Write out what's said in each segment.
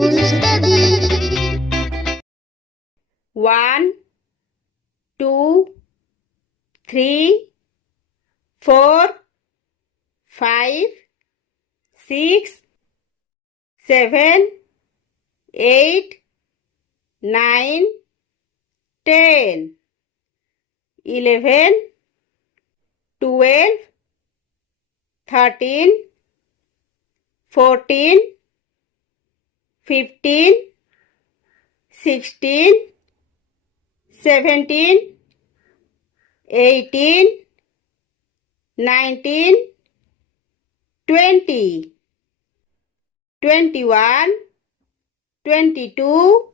study. 1, 2, 3, 4, 5, 6, 7, 8, 9, 10, 11, 12, 13, 14, 15, 16, 17, 18, 19, 20, 21, 22,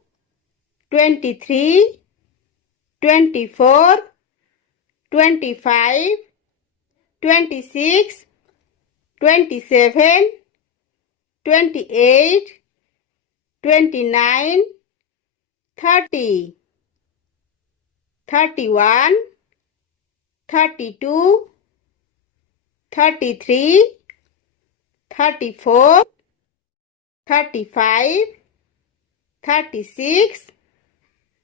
23, 24, 25, 26, 27, 28, 29, 30, 31, 32, 33, 34, 35, 36,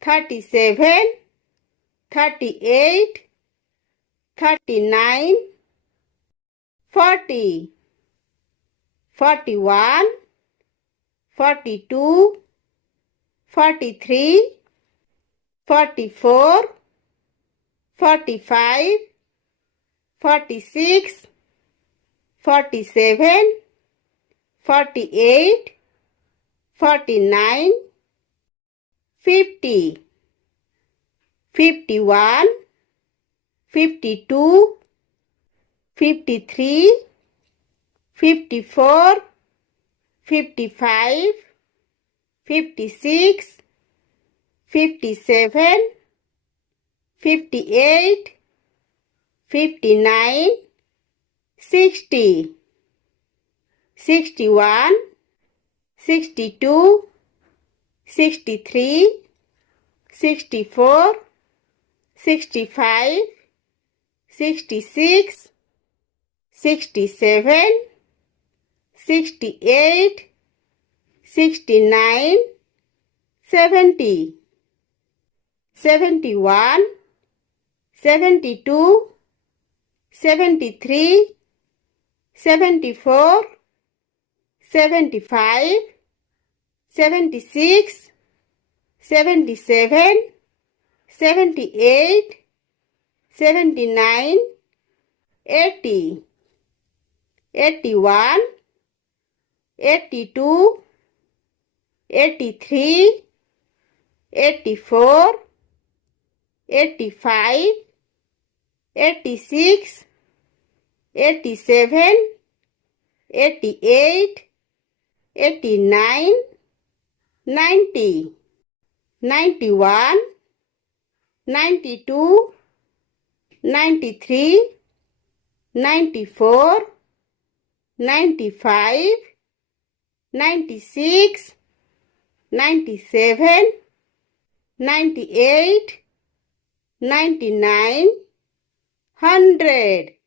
37, 38, 39, 40, 41, 42, 43, 44, 45, 46, 47, 48, 49, 50, 51, 52, 53, 54, 55, 56, 57, 58, 59, 60, 61, 62, 63, 64, 65, 66, 67, 68, 69, 70, 71, 72, 73, 74, 75, 76, 77, 78, 79, 80, 81, 82, 83, 84, 85, 86, 87, 88, 89, 90, 91, 92, 93, 94, 95, 96, 97, 98, 99, 100.